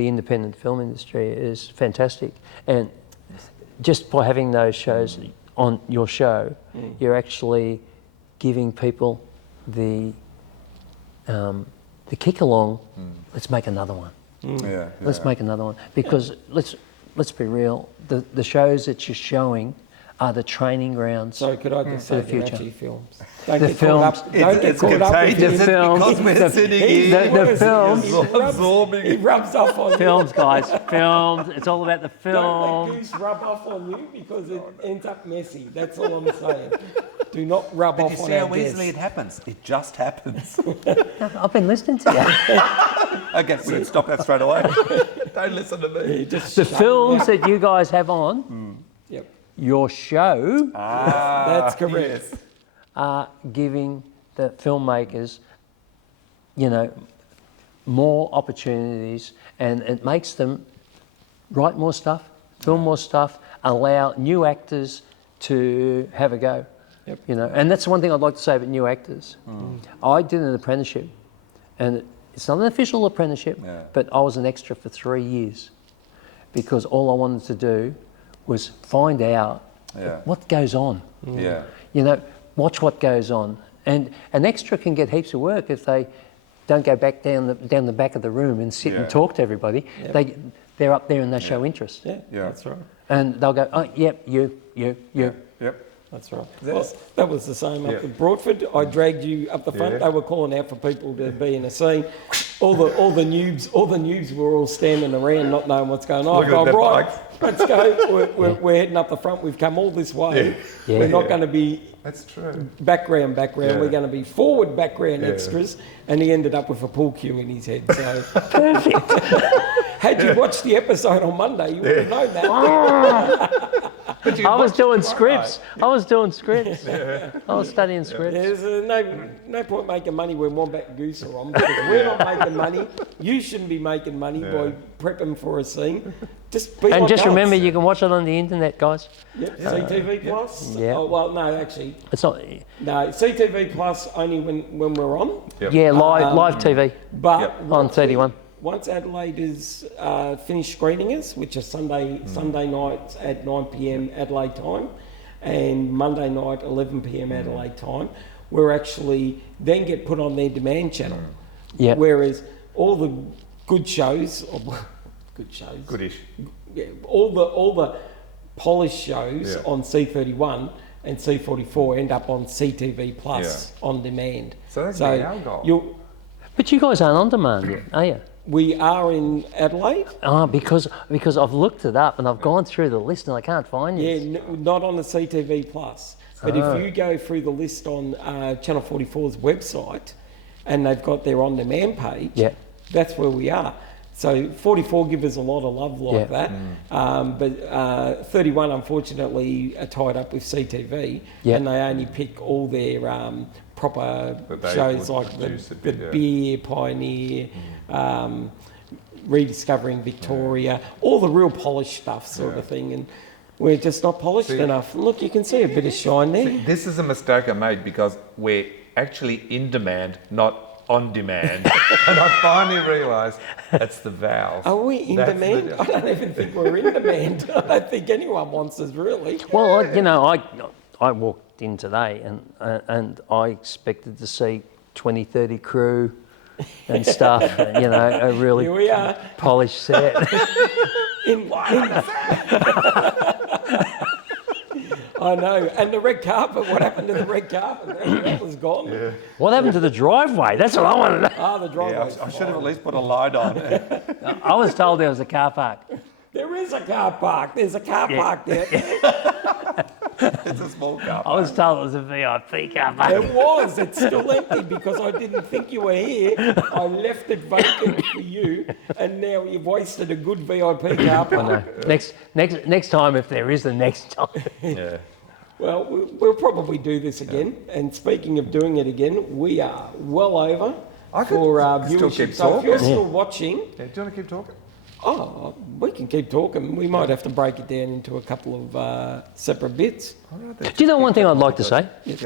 The independent film industry is fantastic, and just by having those shows on your show, you're actually giving people the kick along. Let's make another one. Let's make another one, because let's be real. The shows that you're showing are the training grounds. So could I just say the future. actually films? Don't The get films. caught up. Don't get caught up with The films. Because we're sitting here. The films. He rubs off on you. Films, guys. Films. It's all about the Don't film. let Goose rub off on you, because it ends up messy. That's all I'm saying. Do not rub But off you on see our how easily it guests. happens. It just happens. I've been listening to you. Okay, we can stop that straight away. Don't listen to me. Just The shut films it down. that you guys have on Yep. your show That's correct. Yes. are giving the filmmakers, more opportunities, and it makes them write more stuff, film more stuff, allow new actors to have a go. Yep. And that's one thing I'd like to say about new actors. I did an apprenticeship, and it's not an official apprenticeship, but I was an extra for 3 years, because all I wanted to do was find out what goes on. Watch what goes on. And an extra can get heaps of work if they don't go back down the back of the room and sit and talk to everybody. Yep. They're up there and they show interest. Yeah, that's right. And they'll go, oh, yep, you. Yep. That's right. Well, that was the same up at Broadford. I dragged you up the front. They were calling out for people to be in a scene. All the noobs were all standing around, not knowing what's going on. Look at Right, bikes. let's go. We're heading up the front. We've come all this way. Yeah. We're not going to be That's true. background. Yeah. We're going to be forward background extras. And he ended up with a pool cue in his head. So Perfect. had you watched the episode on Monday, you would have known that. I was doing scripts. I was studying scripts. There's no point making money when Wombat and Goose are on, because we're not making money. You shouldn't be making money by prepping for a scene. Just be And like just us. remember, you can watch it on the internet, guys. Yep, CTV Plus. Yeah. Oh, well, no, actually, It's not. no, CTV Plus only when we're on. Yeah, live TV But on 31. once Adelaide is finished screening us, which is Sunday nights at 9 p.m. Adelaide time, and Monday night 11 p.m. Adelaide time, we're actually then get put on their demand channel. Yeah. Whereas all the good shows, Goodish. yeah, all the polished shows on C31 and C44 end up on CTV Plus on demand. So that's our goal. But you guys aren't on demand yet, are you? We are in Adelaide. Because I've looked it up and I've gone through the list and I can't find it. Yeah, not on the CTV Plus. But if you go through the list on Channel 44's website, and they've got their on-demand page, that's where we are. So 44 give us a lot of love like that. But 31, unfortunately, are tied up with CTV, and they only pick all their proper shows like the Beer Pioneer, Rediscovering Victoria, all the real polished stuff sort of thing. And we're just not polished enough. Look, you can see a bit of shine there. This is a mistake I made, because we're actually in demand, not on demand. And I finally realised it's the vowels. Are we in demand? I don't even think we're in demand. I don't think anyone wants us, really. Well, I walked in today and I expected to see 20, 30 crew and stuff, a really Here we are. polished set. I know. And the red carpet, what happened to the red carpet? That was gone. Yeah. What happened to the driveway? That's what I want to know. Ah, the driveway. I should have at least put a light on. I was told there was a car park. There is a car park. There's a car park there. It's a small car. I was told it was a VIP car park. It was. It's still empty because I didn't think you were here. I left it vacant for you, and now you've wasted a good VIP car park. Next time, if there is a next time. Yeah. Well, we'll probably do this again. And speaking of doing it again, we are well over for our still viewership. keep So if you're talking. still watching, Do you want to keep talking? oh, we can keep talking. We might have to break it down into a couple of separate bits. Do you know one thing I'd like to say? Yes.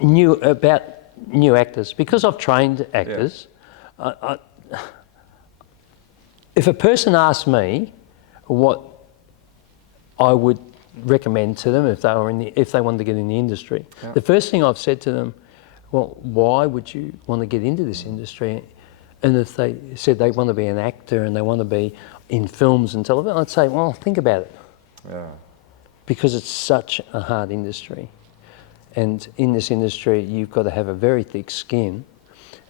Yep. About new actors, because I've trained actors. if a person asked me what I would recommend to them if they wanted to get in the industry, the first thing I've said to them, well, why would you want to get into this industry? And if they said they want to be an actor and they want to be in films and television, I'd say, well, think about it. Yeah. Because it's such a hard industry. And in this industry, you've got to have a very thick skin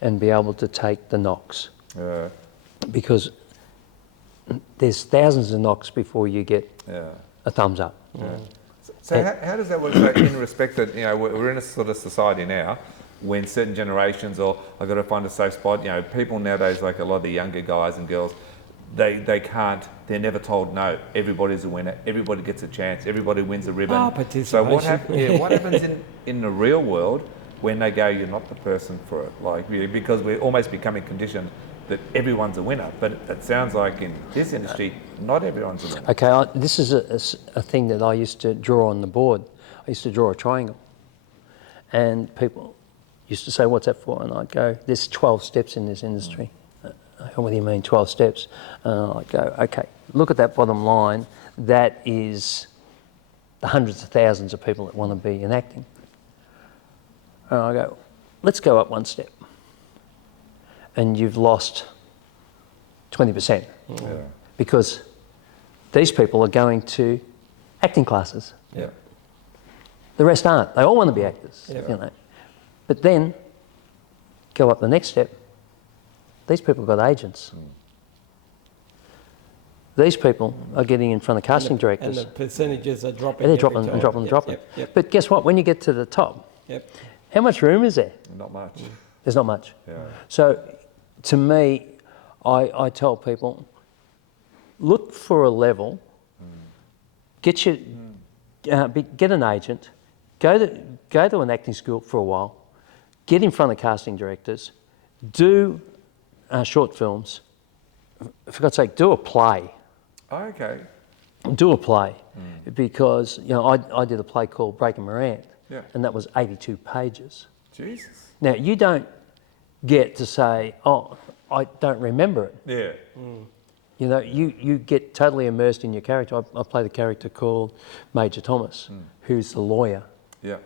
and be able to take the knocks. Yeah. Because there's thousands of knocks before you get a thumbs up. Yeah. So how does that work? So in respect that, you know, we're in a sort of society now when certain generations, or I've got to find a safe spot, you know, people nowadays, like a lot of the younger guys and girls, they can't, they're never told no, everybody's a winner, everybody gets a chance, everybody wins a ribbon. So what happens in the real world when they go, you're not the person for it? Like, because we're almost becoming conditioned that everyone's a winner, but it sounds like in this industry, not everyone's a winner. Okay, this is a thing that I used to draw on the board. I used to draw a triangle. And people used to say, what's that for? And I'd go, there's 12 steps in this industry. What do you mean 12 steps? And I'd go, okay, look at that bottom line. That is the hundreds of thousands of people that want to be in acting. And I go, let's go up one step. And you've lost 20%. Because these people are going to acting classes. Yeah. The rest aren't. They all want to be actors, you know. But then, go up the next step. These people have got agents. These people are getting in front of casting directors. And the percentages are dropping. And they're dropping and dropping and dropping. But guess what? When you get to the top, how much room is there? Not much. There's not much. Yeah. So, to me, I tell people, look for a level, get an agent, go to an acting school for a while, get in front of casting directors, do short films. For God's sake, do a play. Okay. Do a play, because you know I did a play called Breaking Morant, and that was 82 pages. Jesus. Now you don't get to say, oh, I don't remember it. Yeah. You know, you get totally immersed in your character. I played a character called Major Thomas, who's the lawyer. Yeah.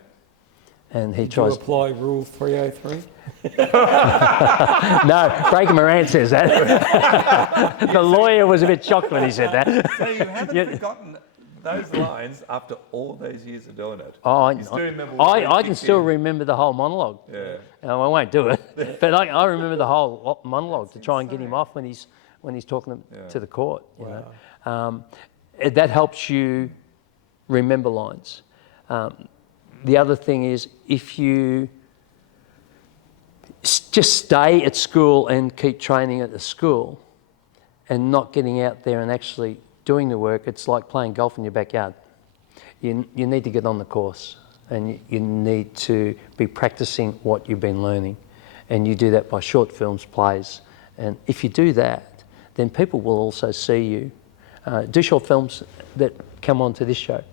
And he Did tries. you apply Rule 303? No, Breaking Morant says that. The lawyer was a bit shocked when he said that. So you haven't forgotten those lines after all those years of doing it. Oh, I can still remember. remember the whole monologue. Yeah. I won't do it, but I remember the whole monologue to try and get him off when he's talking to the court. You know, that helps you remember lines. The other thing is, if you just stay at school and keep training at the school and not getting out there and actually doing the work, it's like playing golf in your backyard. You need to get on the course, and you need to be practicing what you've been learning. And you do that by short films, plays. And if you do that, then people will also see you. Do short films that come onto this show.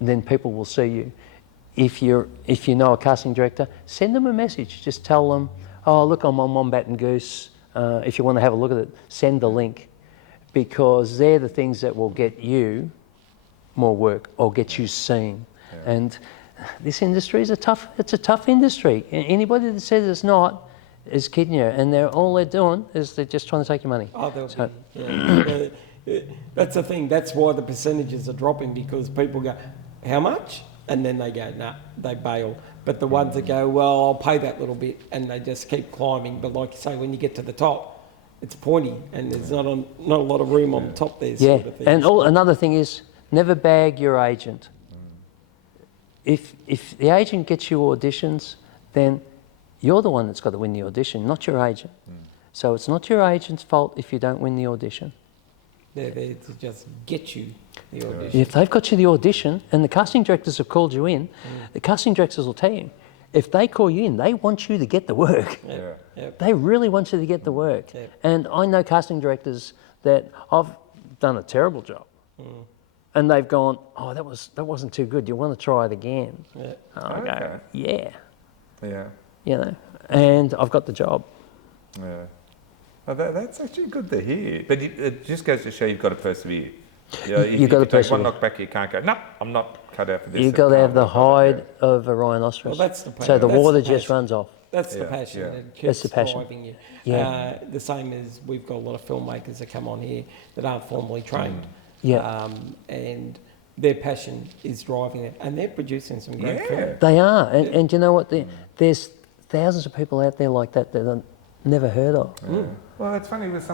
Then people will see you. If you know a casting director, send them a message. Just tell them, oh, look, I'm on Wombat and Goose. If you want to have a look at it, send the link. Because they're the things that will get you more work or get you seen. Yeah. And this industry is a tough industry. Anybody that says it's not is kidding you. And all they're doing is they're just trying to take your money. That's the thing. That's why the percentages are dropping, because people go, how much? And then they go, nah, they bail. But the ones that go, well, I'll pay that little bit, and they just keep climbing. But like you say, when you get to the top, it's pointy, and there's not a lot of room on the top there. Sort of thing. And another thing is, never bag your agent. If the agent gets you auditions, then you're the one that's got to win the audition, not your agent. So it's not your agent's fault if you don't win the audition. They're there to just get you the audition. If they've got you the audition and the casting directors have called you in, the casting directors will tell you, if they call you in, they want you to get the work. They really want you to get the work. And I know casting directors that I've done a terrible job. And they've gone, oh, that wasn't too good. You want to try it again? I go, yeah. You know, and I've got the job. Oh, that's actually good to hear. But it just goes to show you've got to persevere. You've got to take persevere. one knock back, you can't go, no, I'm not cut out for this. You've got to have the hide of a rhinoceros. Well, that's the so the that's water the just passion. runs off. That's the Yeah, passion yeah. that keeps That's the passion. driving you. Yeah. The same as we've got a lot of filmmakers that come on here that aren't formally trained. Yeah. And their passion is driving it, and they're producing some great film. They are. And you know what? There's thousands of people out there like that I've never heard of. Well, it's funny with some